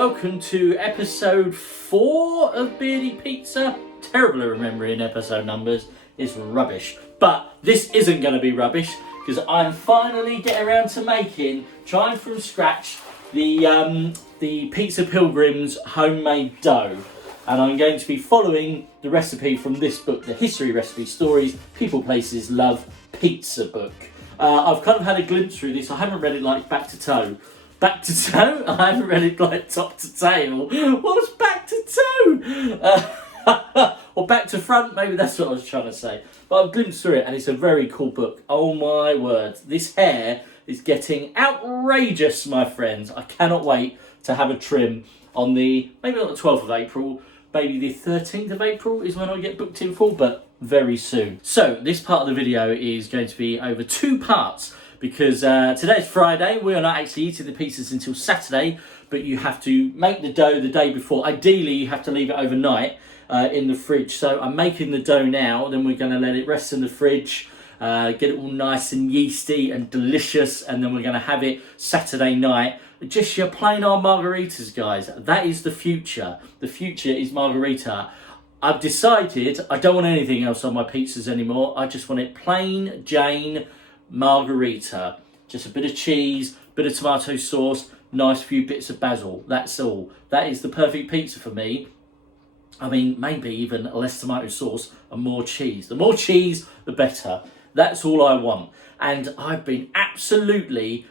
welcome to episode 4 of Beardy Pizza. Terrible at remembering episode numbers, it's rubbish. But this isn't going to be rubbish, because I'm finally getting around to trying from scratch, the Pizza Pilgrims homemade dough. And I'm going to be following the recipe from this book, the History Recipe Stories, People, Places, Love Pizza book. I've kind of had a glimpse through this. I haven't read it like back to toe. Back to toe? I haven't read it like top to tail. What's back to toe? Or back to front, maybe that's what I was trying to say. But I've glimpsed through it and it's a very cool book. Oh my word. This hair is getting outrageous, my friends. I cannot wait to have a trim on maybe not the 12th of April, maybe the 13th of April is when I get booked in for, but very soon. So this part of the video is going to be over 2 parts. Because today's Friday, we are not actually eating the pizzas until Saturday, but you have to make the dough the day before. Ideally, you have to leave it overnight in the fridge. So I'm making the dough now, then we're going to let it rest in the fridge, get it all nice and yeasty and delicious, and then we're going to have it Saturday night. Just your plain old margaritas, guys. That is the future. The future is margarita. I've decided I don't want anything else on my pizzas anymore. I just want it plain Jane margarita, just a bit of cheese, bit of tomato sauce, nice few bits of basil. That's all. That is the perfect pizza for me. I mean, maybe even less tomato sauce and more cheese. The more cheese, the better. That's all I want. And I've been absolutely,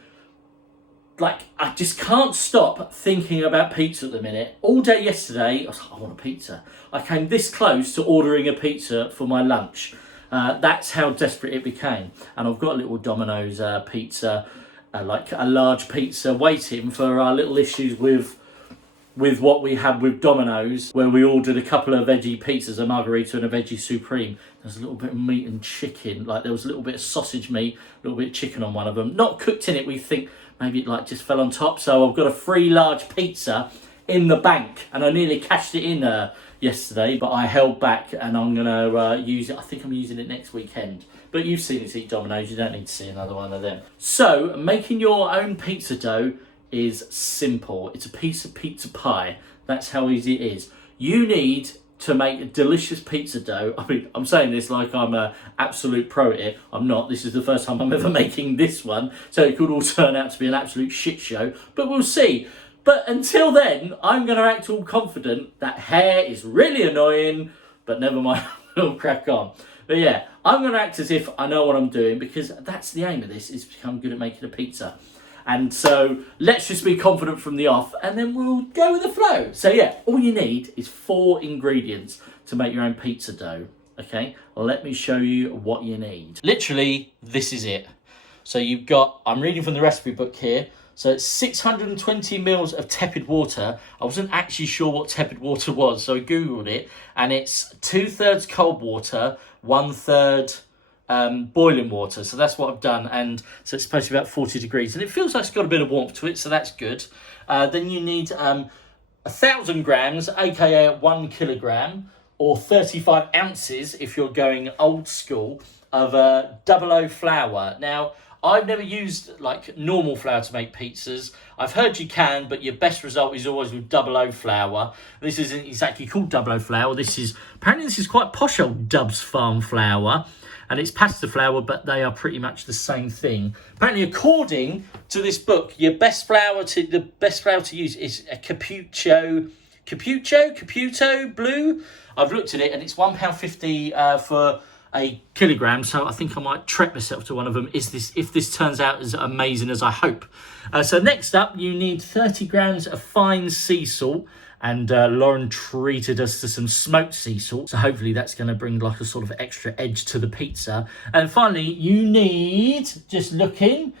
I just can't stop thinking about pizza at the minute. All day yesterday, I was like, I want a pizza. I came this close to ordering a pizza for my lunch. That's how desperate it became. And I've got a little Domino's pizza, like a large pizza, waiting for our little issues with what we had with Domino's, where we ordered a couple of veggie pizzas, a margarita and a veggie supreme. There's a little bit of meat and chicken, there was a little bit of sausage meat, a little bit of chicken on one of them. Not cooked in it, we think maybe it just fell on top. So I've got a free large pizza in the bank, and I nearly cashed it in yesterday, but I held back, and I'm gonna use it. I think I'm using it next weekend. But you've seen us eat Domino's, you don't need to see another one of them. So making your own pizza dough is simple. It's a piece of pizza pie. That's how easy it is. You need to make a delicious pizza dough. I mean, I'm saying this like I'm an absolute pro at it. I'm not. This is the first time I'm ever making this one, so it could all turn out to be an absolute shit show, but we'll see. But until then, I'm going to act all confident. That hair is really annoying, but never mind, we'll crack on. But yeah, I'm going to act as if I know what I'm doing, because that's the aim of this, is to become good at making a pizza. And so let's just be confident from the off, and then we'll go with the flow. So yeah, all you need is 4 ingredients to make your own pizza dough. Okay, let me show you what you need. Literally, this is it. So you've got, I'm reading from the recipe book here, so it's 620 mils of tepid water. I wasn't actually sure what tepid water was, so I Googled it, and it's 2/3 cold water, 1/3 boiling water. So that's what I've done, and so it's supposed to be about 40 degrees, and it feels like it's got a bit of warmth to it, so that's good. Then you need 1,000 grams, aka 1 kilogram, or 35 ounces if you're going old school, of 00 flour. Now, I've never used normal flour to make pizzas. I've heard you can, but your best result is always with 00 flour. This isn't exactly called 00 flour. Apparently this is quite posh old Dubs Farm flour, and it's pasta flour, but they are pretty much the same thing. Apparently, according to this book, the best flour to use is a Caputo Blue. I've looked at it, and it's £1.50 for a kilogram, so I think I might treat myself to one of them if this turns out as amazing as I hope. So next up, you need 30 grams of fine sea salt, and Lauren treated us to some smoked sea salt, so hopefully that's going to bring a sort of extra edge to the pizza. And finally, you need, just looking,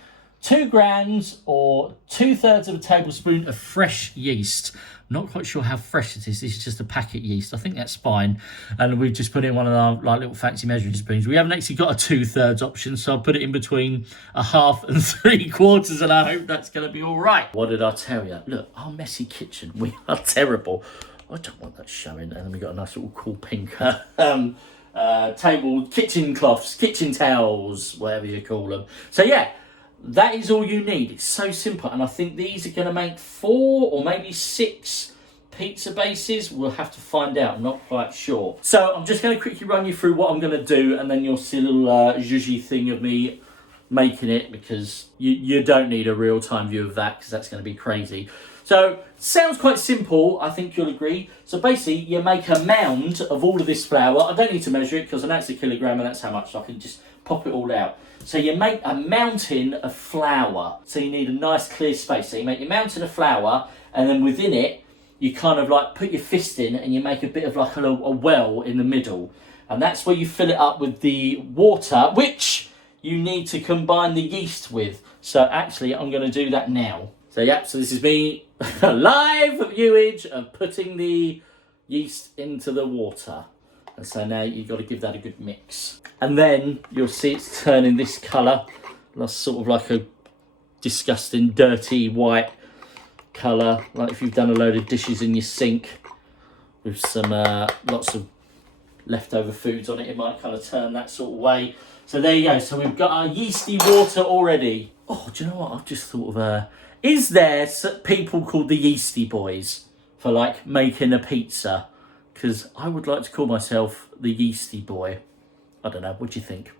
2 grams or 2/3 of a tablespoon of fresh yeast. Not quite sure how fresh it is. This is just a packet yeast. I think that's fine. And we've just put in one of our little fancy measuring spoons. We haven't actually got a 2/3 option, so I'll put it in between 1/2 and 3/4, and I hope that's going to be all right. What did I tell you? Look, our messy kitchen. We are terrible. I don't want that showing. And then we got a nice little cool pink table, kitchen cloths, kitchen towels, whatever you call them. So yeah, that is all you need. It's so simple, and I think these are going to make 4 or maybe 6 pizza bases. We'll have to find out, I'm not quite sure. So I'm just going to quickly run you through what I'm going to do, and then you'll see a little zhuzhy thing of me making it, because you don't need a real-time view of that, because that's going to be crazy. So, sounds quite simple, I think you'll agree. So basically, you make a mound of all of this flour. I don't need to measure it, because I know it's a kilogram, and that's how much, so I can just pop it all out. So you make a mountain of flour. So you need a nice clear space. So you make your mountain of flour, and then within it, you kind of like put your fist in, and you make a bit of like a well in the middle. And that's where you fill it up with the water, which you need to combine the yeast with. So actually, I'm going to do that now. So yeah, so this is me live viewage of putting the yeast into the water. And so now you've got to give that a good mix. And then you'll see it's turning this colour. That's sort of like a disgusting, dirty, white colour. Like if you've done a load of dishes in your sink with some lots of leftover foods on it, it might kind of turn that sort of way. So there you go. So we've got our yeasty water already. Oh, do you know what? I've just thought of is there people called the Yeasty Boys for like making a pizza? Because I would like to call myself the Yeasty Boy. I don't know. What do you think?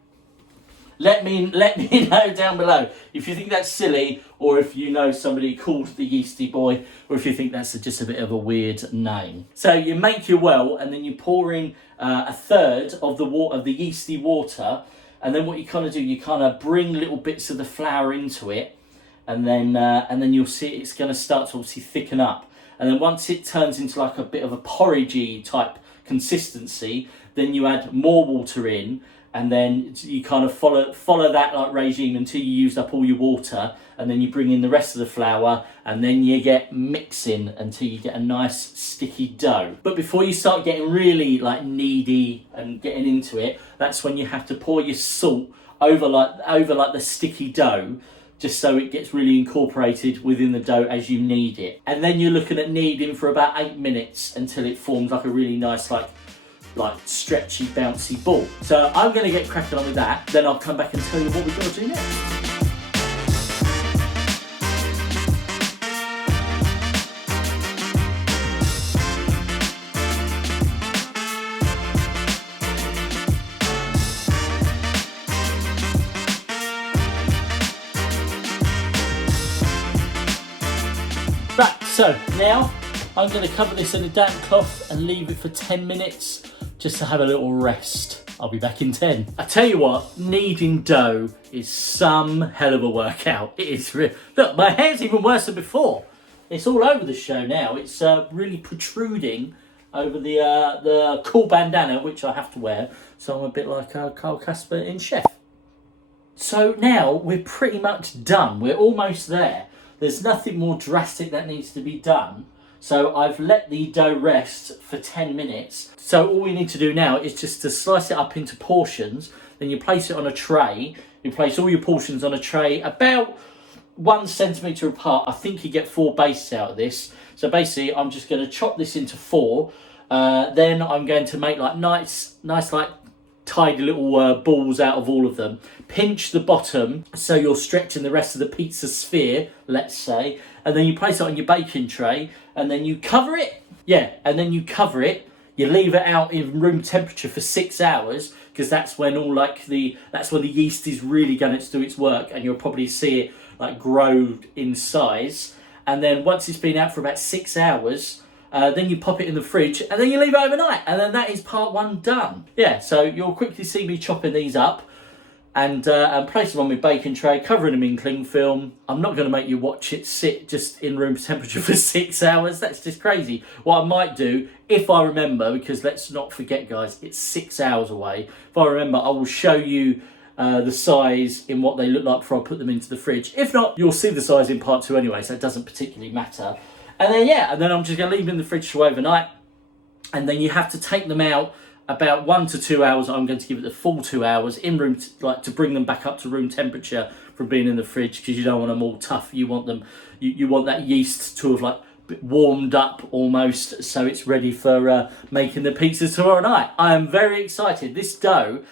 Let me know down below if you think that's silly, or if you know somebody called the Yeasty Boy, or if you think that's just a bit of a weird name. So you make your well, and then you pour in a third of the yeasty water, and then what you kind of do, you kind of bring little bits of the flour into it, and then you'll see it's going to start to obviously thicken up. And then once it turns into like a bit of a porridgey type consistency, then you add more water in, and then you kind of follow that like regime until you used up all your water, and then you bring in the rest of the flour, and then you get mixing until you get a nice sticky dough. But before you start getting really like kneady and getting into it, that's when you have to pour your salt over the sticky dough, just so it gets really incorporated within the dough as you knead it. And then you're looking at kneading for about 8 minutes until it forms like a really nice like stretchy, bouncy ball. So I'm going to get cracking on with that, then I'll come back and tell you what we've got to do next. Right, so now I'm going to cover this in a damp cloth and leave it for 10 minutes just to have a little rest. I'll be back in 10. I tell you what, kneading dough is some hell of a workout. It is look, my hair's even worse than before. It's all over the show now. It's really protruding over the cool bandana, which I have to wear. So I'm a bit like Carl Casper in Chef. So now we're pretty much done. We're almost there. There's nothing more drastic that needs to be done. So I've let the dough rest for 10 minutes. So all we need to do now is just to slice it up into portions. Then you place it on a tray. You place all your portions on a tray about 1 centimetre apart. I think you get 4 bases out of this. So basically I'm just going to chop this into 4. Then I'm going to make like nice like tidy little balls out of all of them. Pinch the bottom so you're stretching the rest of the pizza sphere, let's say, and then you place it on your baking tray, and then you cover it. Yeah, and then you cover it. You leave it out in room temperature for 6 hours, because that's when the yeast is really going to do its work, and you'll probably see it like grow in size. And then once it's been out for about 6 hours, then you pop it in the fridge, and then you leave it overnight, and then that is part 1 done. Yeah, so you'll quickly see me chopping these up and place them on my baking tray, covering them in cling film. I'm not going to make you watch it sit just in room temperature for 6 hours. That's just crazy. What I might do, if I remember, because let's not forget, guys, it's 6 hours away. If I remember, I will show you the size in what they look like before I put them into the fridge. If not, you'll see the size in part 2 anyway, so it doesn't particularly matter. And then I'm just going to leave them in the fridge for overnight. And then you have to take them out about 1 to 2 hours. I'm going to give it the full 2 hours in room, to bring them back up to room temperature from being in the fridge, because you don't want them all tough. You want them, you want that yeast to have like warmed up almost, so it's ready for making the pizzas tomorrow night. I am very excited. This dough,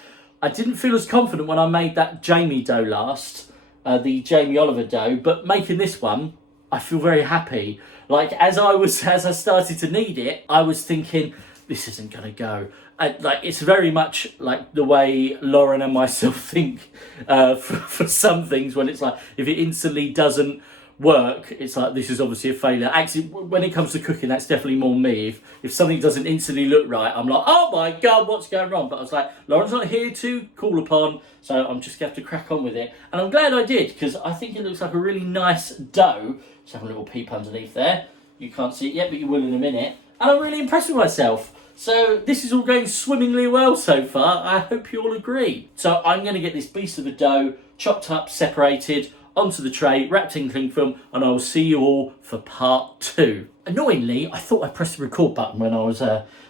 I didn't feel as confident when I made that Jamie dough last. the Jamie Oliver dough, but making this one, I feel very happy. Like, as I started to knead it, I was thinking, this isn't going to go. It's very much like the way Lauren and myself think for some things, when it's like, if it instantly doesn't work, it's like, this is obviously a failure. Actually, when it comes to cooking, that's definitely more me. If something doesn't instantly look right, I'm like, oh my God, what's going wrong? But I was like, Lauren's not here to call upon, so I'm just going to have to crack on with it. And I'm glad I did, because I think it looks like a really nice dough. Just have a little peep underneath there. You can't see it yet, but you will in a minute. And I'm really impressed with myself. So this is all going swimmingly well so far. I hope you all agree. So I'm going to get this beast of a dough chopped up, separated, onto the tray, wrapped in cling film, and I will see you all for part 2. Annoyingly, I thought I pressed the record button when I was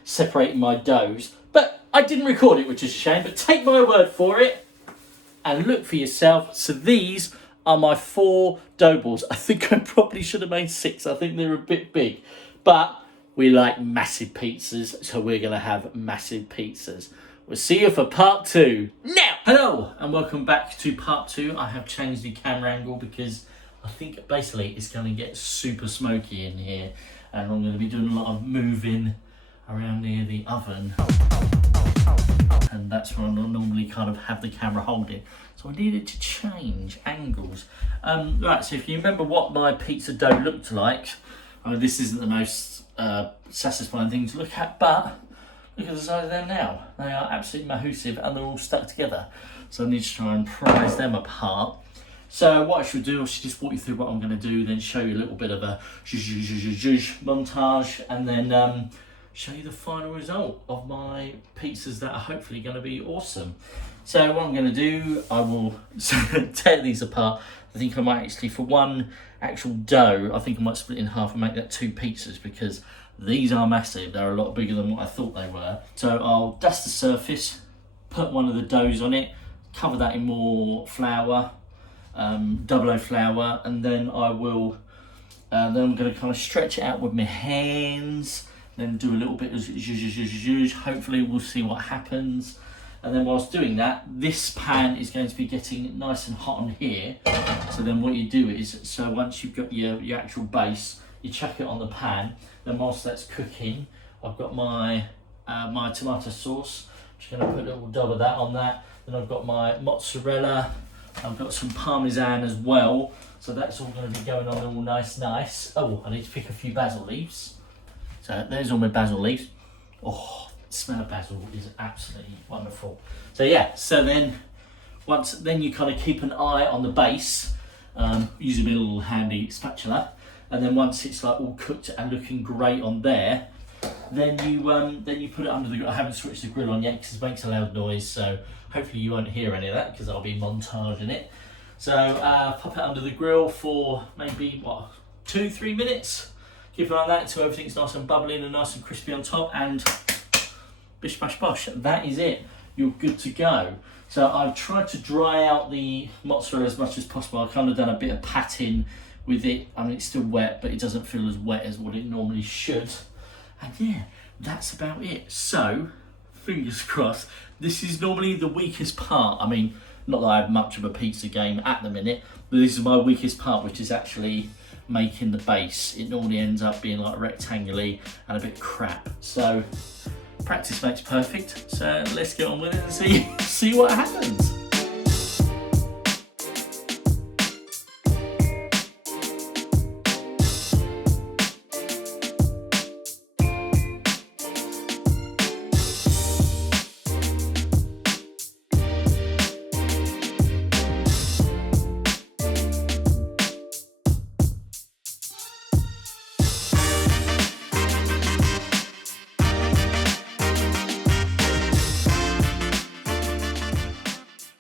separating my doughs, but I didn't record it, which is a shame, but take my word for it and look for yourself. So these are my 4 dough balls. I think I probably should have made 6. I think they're a bit big, but we like massive pizzas, so we're going to have massive pizzas. We'll see you for part 2 now. Hello, and welcome back to part 2. I have changed the camera angle because I think basically it's going to get super smoky in here, and I'm going to be doing a lot of moving around near the oven, and that's where I normally kind of have the camera holding. So I needed to change angles. Right, so if you remember what my pizza dough looked like, I mean, this isn't the most satisfying thing to look at, but look at the size of them now. They are absolutely massive, and they're all stuck together. So I need to try and prise them apart. So what I should do, I should just walk you through what I'm going to do, then show you a little bit of a montage, and then show you the final result of my pizzas that are hopefully going to be awesome. So what I'm going to do, I will tear these apart. I think I might actually, for one actual dough, I think I might split in half and make that 2 pizzas, because these are massive. They're a lot bigger than what I thought they were. So I'll dust the surface, put one of the doughs on it, cover that in more flour, double O flour, and then I will, then I'm going to kind of stretch it out with my hands, then do a little bit of zhuzh. Hopefully we'll see what happens. And then whilst doing that, this pan is going to be getting nice and hot on here. So then what you do is, so once you've got your actual base, you chuck it on the pan. Then whilst that's cooking, I've got my my tomato sauce. I'm just going to put a little dab of that on that. Then I've got my mozzarella. I've got some parmesan as well. So that's all going to be going on all nice. Oh, I need to pick a few basil leaves. So there's all my basil leaves. Oh, the smell of basil is absolutely wonderful. So yeah, so then you kind of keep an eye on the base, using a little handy spatula, and then once it's like all cooked and looking great on there, then you put it under the grill. I haven't switched the grill on yet because it makes a loud noise, so hopefully you won't hear any of that because I'll be montaging it. So pop it under the grill for maybe 2-3 minutes. Keep it like that until everything's nice and bubbling and nice and crispy on top, and bish bash bosh, that is it. You're good to go. So I've tried to dry out the mozzarella as much as possible. I've kind of done a bit of patting with it. I mean, it's still wet, but it doesn't feel as wet as what it normally should. And yeah, that's about it. So, fingers crossed. This is normally the weakest part. I mean, not that I have much of a pizza game at the minute, but this is my weakest part, which is actually making the base. It normally ends up being like rectangular and a bit crap. So, practice makes perfect. So let's get on with it and see what happens.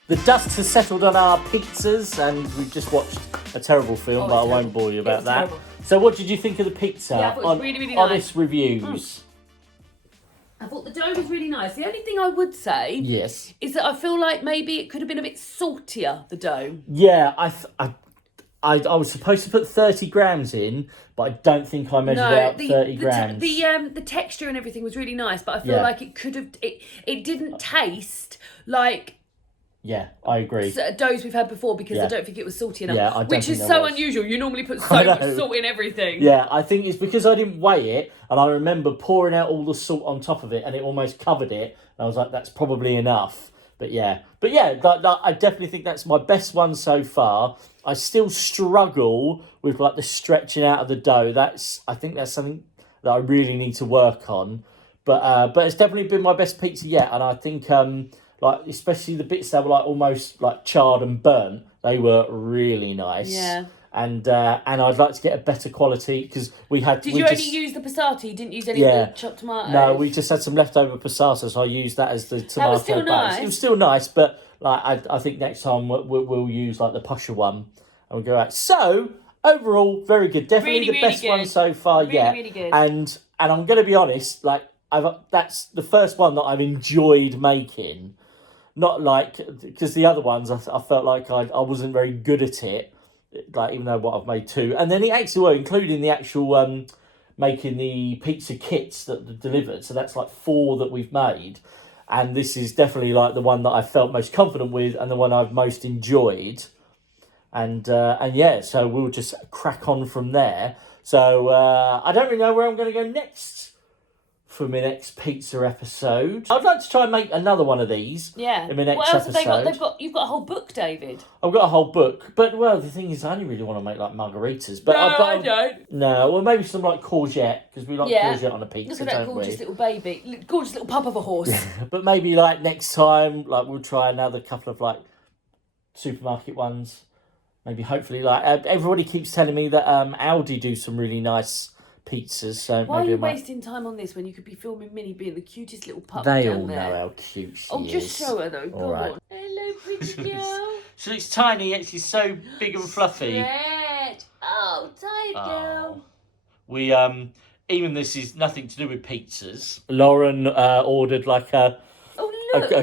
The dust has settled on our pizzas, and we've just watched a terrible film, but I won't bore you about that. Terrible. So what did you think of the pizza? Yeah, I thought it was really, really nice. Honest reviews. I thought the dough was really nice. The only thing I would say is that I feel like maybe it could have been a bit saltier, the dough. Yeah, I was supposed to put 30 grams in, but I don't think I measured out 30 grams. The texture and everything was really nice, but I feel like it could have... It didn't taste like Yeah, I agree. Doughs we've had before because Yeah. I don't think it was salty enough. Yeah, I don't which think is there so was. unusual. You normally put I so know. much salt in everything. Yeah, I think it's because I didn't weigh it, and I remember pouring out all the salt on top of it, and it almost covered it. And I was like, that's probably enough. But yeah, I definitely think that's my best one so far. I still struggle with like the stretching out of the dough. I think that's something that I really need to work on. But it's definitely been my best pizza yet, and I think like especially the bits that were like almost like charred and burnt, they were really nice. Yeah. And I'd like to get a better quality because we had. Did you only use the passata? You didn't use any of the chopped tomatoes? No, we just had some leftover passata, so I used that as the tomato That was still base. nice. It was still nice, but like I think next time we'll use like the posher one, and we'll go out. So overall, very good. Definitely Really, the best really one good. so far Really, yet. really good. And I'm going to be honest, like that's the first one that I've enjoyed making. Not like because the other ones I felt like I wasn't very good at it. Like even though what I've made 2, and then it actually were including the actual making the pizza kits that are delivered. So that's like 4 that we've made, and this is definitely like the one that I felt most confident with, and the one I've most enjoyed. And yeah, so we'll just crack on from there. So I don't really know where I'm going to go next for my next pizza episode. I'd like to try and make another one of these. Yeah. In my next what else episode. have they got? You've got a whole book, David. I've got a whole book, but well, the thing is, I only really want to make like margaritas. But I don't. No, well, maybe some like courgette because we like courgette on a pizza, Look at that don't gorgeous we? little baby, gorgeous little pup of a horse. But maybe like next time, like we'll try another couple of like supermarket ones. Maybe hopefully like everybody keeps telling me that Aldi do some really nice pizzas. So Why are maybe you wasting time on this when you could be filming Minnie being the cutest little pup They down all there? know how cute she is. Just show her though. Go right. on. Hello, pretty girl. She looks tiny, yet she's so big and fluffy. Stretch. Oh, tired girl. We even this is nothing to do with pizzas. Lauren ordered like a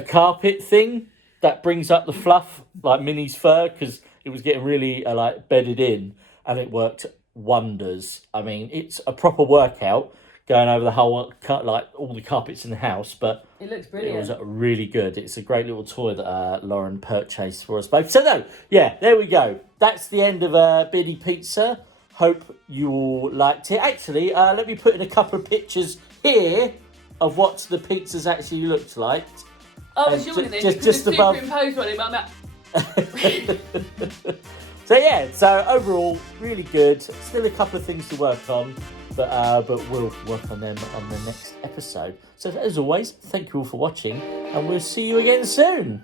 carpet thing that brings up the fluff, like Minnie's fur, because it was getting really like bedded in, and it worked wonders. I mean, it's a proper workout going over the whole like all the carpets in the house, but it looks brilliant. It was really good. It's a great little toy that Lauren purchased for us both. So no, yeah, there we go. That's the end of Beardy Pizza. Hope you all liked it. Actually, let me put in a couple of pictures here of what the pizzas actually looked like. Oh, it's yours then. Just above. Superimposed one in my mouth. So yeah, so overall, really good. Still a couple of things to work on, but we'll work on them on the next episode. So as always, thank you all for watching, and we'll see you again soon.